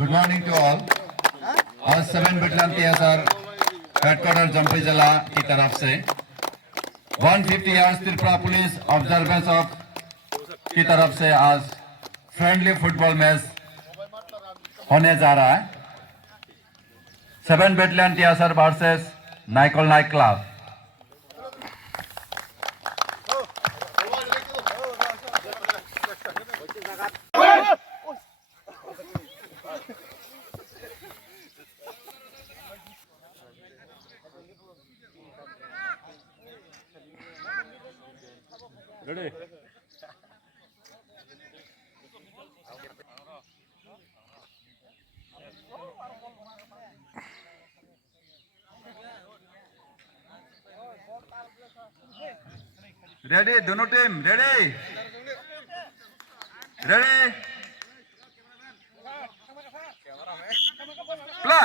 Good morning to all. आज 7 battalion TSR headquarter jumpy जिला की तरफ से 150 इयर्स त्रिपुरा पुलिस ऑब्जर्वेंस ऑफ की तरफ से आज फ्रेंडली फुटबॉल मैच होने जा रहा है। 7 battalion TSR versus Naikol night club. Ready? Ready दोनों टीम रेडी रेडी प्ले।